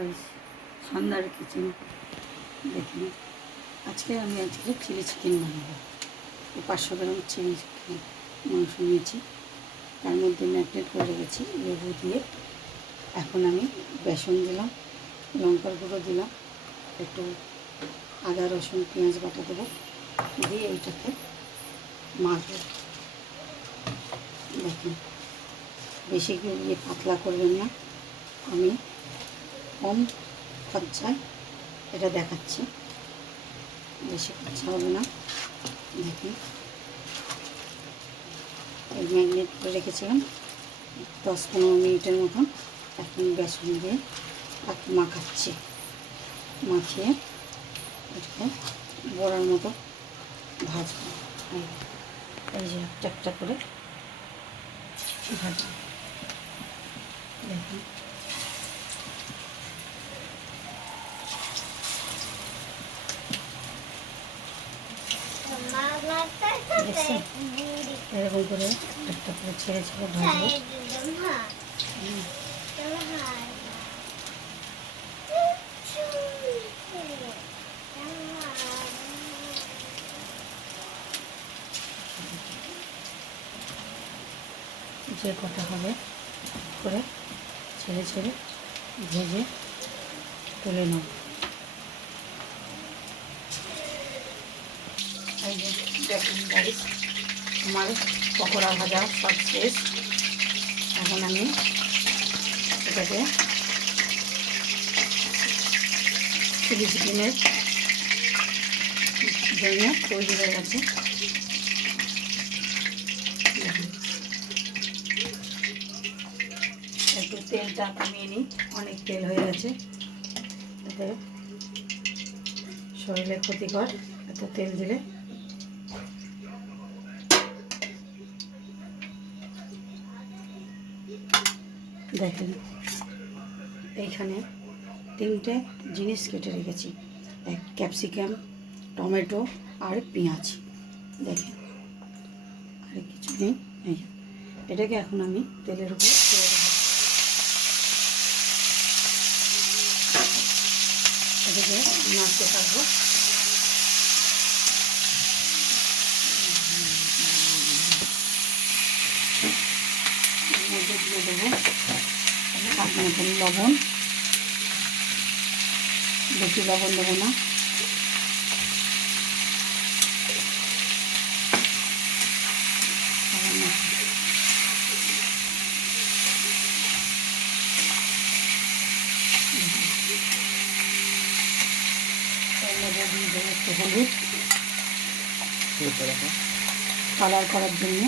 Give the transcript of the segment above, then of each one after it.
Guys, সন্ধ্যার kitchen দেখুন। আজকে চিলি চিকেন বানাবো। 500 গ্রাম চিলি চিকেন মাংস নিয়েছি, তার মধ্যে ম্যারিনেট করে রেখেছি লেবু দিয়ে। এখন আমি বেসন দিলাম, লঙ্কার গুঁড়ো দিলাম, একটু আদা রসুন পেঁয়াজ বাটা দেবো, দিয়ে এইটাকে মাখবো। দেখুন, বেশি পাতলা করবেন না, আমি কম খরচায় এটা দেখাচ্ছি, বেশি খরচা হবে না। দেখুন, এই ম্যারিনেট করে রেখেছিলাম 10-15 মিনিটের মতন। এখন বেসন দিয়ে মাখাচ্ছি, মাখিয়ে এটাকে বড়ার মতো ভাজবো। এই যে একটা একটা করে ভাজবো। দেখুন, এরকম করে একটা করে ছেড়ে ছেড়ে ভাজবো। যে কটা হবে করে ছেড়ে ছেড়ে ভেজে তুলে নেব। এই যে দেখুন গাইস, আমার পকোড়া ভাজা সব শেষ। এখন আমি এটাকে চিলি চিকেনের জন্য তৈরি হয়ে গেছে। একটু তেলটা কমিয়ে নিই, অনেক তেল হয়ে গেছে, এতে শরীরে ক্ষতিকর এত তেল দিলে। দেখেন, এইখানে 3টে জিনিস কেটে রেখেছি, এক ক্যাপসিকাম, টমেটো আর পেঁয়াজ। দেখেন, আর কিছু নেই। এই এটাকে এখন আমি তেলের উপরে ছেড়ে দেবো। এটাকে নাড়তে থাকবো। মধ্যে দিয়ে দেবো স্বাদ মতন লবণ, বেশি লবণ দেবো না। একটু হলুদ কালার করার জন্য।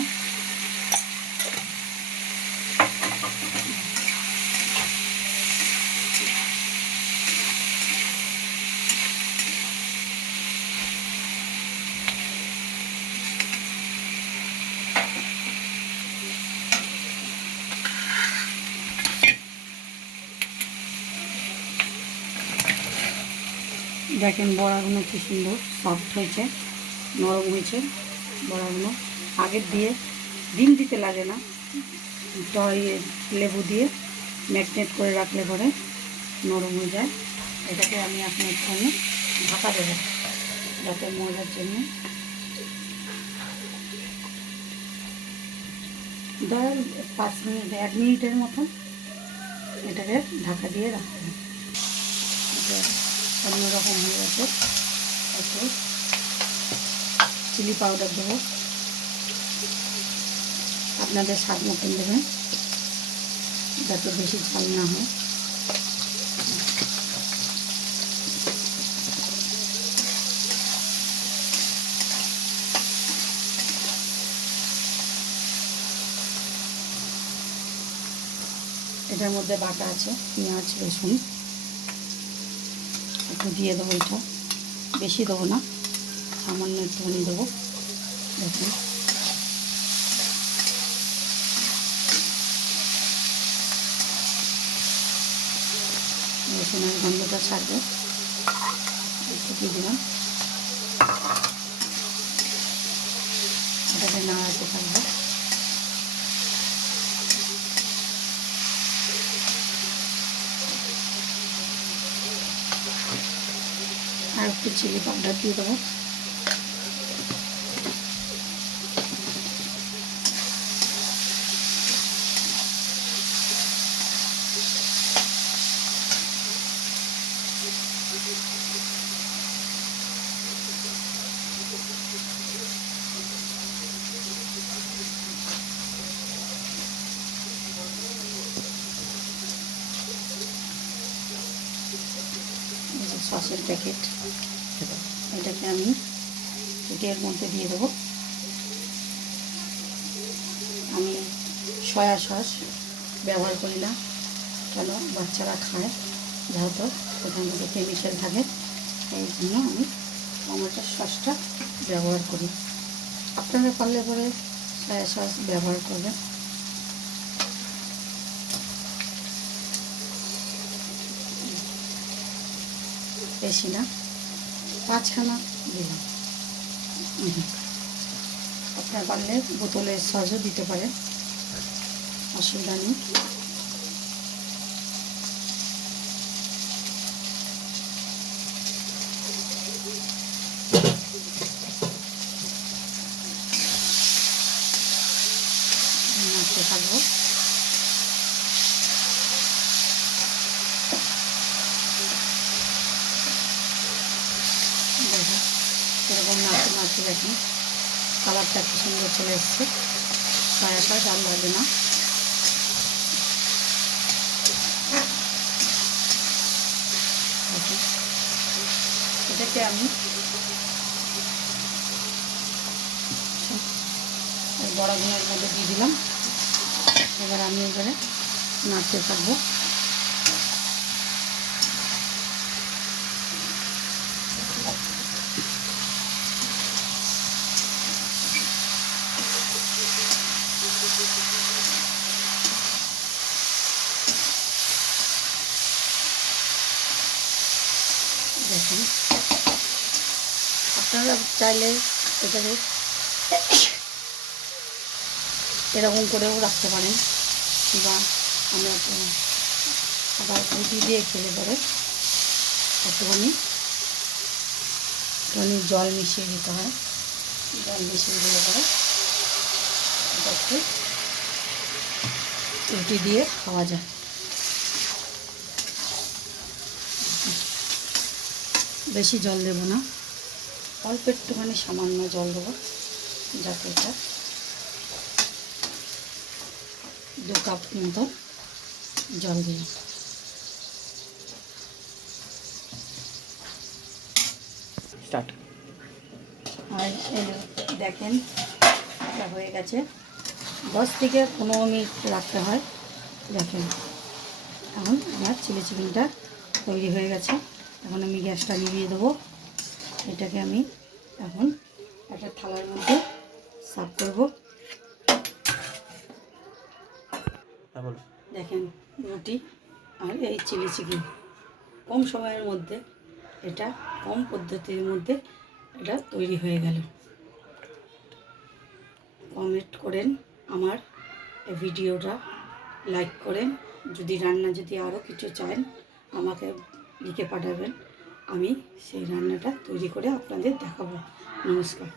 দেখেন বড়াগুলো কি সুন্দর সফট হয়েছে, নরম হয়েছে বড়াগুলো। আগের দিয়ে ডিম দিতে লাগে না, লেবু দিয়ে ম্যারিনেট করে রাখলে পরে নরম হয়ে যায়। এটাকে আমি এখন একটুখানি ঢাকা দেবো যাতে মজার জন্য। 5 মিনিট 1 মিনিটের মতন এটাকে ঢাকা দিয়ে রাখতে হবে। এটা অন্যরকম হয়ে গেছে। একটু চিলি পাউডার দেবো, আপনাদের স্বাদ মতন দেবেন যাতে বেশি ঝাল না হয়। এটার মধ্যে বাটা আছে পেঁয়াজ রসুন, একটু দিয়ে দেবো। এটা বেশি দেবো না, সামান্য একটুখানি দেবো। দেখুন, রসুনের গন্ধটা ছাড়বে, একটু দিয়ে দিলাম। এটাকে নাড়াতে থাকবো। আর একটু চিলি পাউডার দিয়ে দেবো। সসের প্যাকেট, এটাকে আমি এর মধ্যে দিয়ে দেবো। আমি সয়া সস ব্যবহার করি না, কেন বাচ্চারা খায়, যেহেতু ওখান থেকে কেমিক্যাল থাকে, এই জন্য আমি টমেটোর সসটা ব্যবহার করি। আপনারা পারলে পরে সয়া সস ব্যবহার করবেন। বেশি না, 5খানা দিলাম। আপনার পারলে বোতলের সসও দিতে পারেন, অসুবিধা নেই। নাড়তে থাকবো। দেখুন এরকম নাড়তে নাড়তে দেখুন কালারটা কি সুন্দর চলে এসছে। সয়া সস আর লাগবে না। এটাকে আমি বড়াগুলোর মধ্যে দিয়ে দিলাম। এবার আমি এবারে নাড়তে থাকবো। দেখুন আপনারা চাইলে এটাকে এরকম করেও রাখতে পারেন, বা আমরা আবার রুটি দিয়ে খেলে পরে একটুখানি জল মিশিয়ে দিতে হয়। জল মিশিয়ে দিলে পরে এটাকে রুটি দিয়ে খাওয়া যায়। বেশি জল দেবো না, অল্প একটুখানি সামান্য জল দেবো, যাতে এটা 2 কাপ মতো জল দিই। স্টার্ট। আর দেখেন এটা হয়ে গেছে। 10 থেকে 15 মিনিট রাখতে হয়। দেখেন এখন আমার চিলি চিকেনটা তৈরি হয়ে গেছে। এখন আমি গ্যাসটা নিভিয়ে দেবো। এটাকে আমি এখন একটা থালার মধ্যে সার্ভ করবো। দেখেন রুটি আর এই চিলি চিকেন কম সময়ের মধ্যে, এটা কম পদ্ধতির মধ্যে এটা তৈরি হয়ে গেল। কমেন্ট করেন, আমার এই ভিডিওটা লাইক করেন। যদি আরও কিছু চান আমাকে লিখে পাঠাবেন, আমি সেই রান্নাটা তৈরি করে আপনাদের দেখাবো। নমস্কার।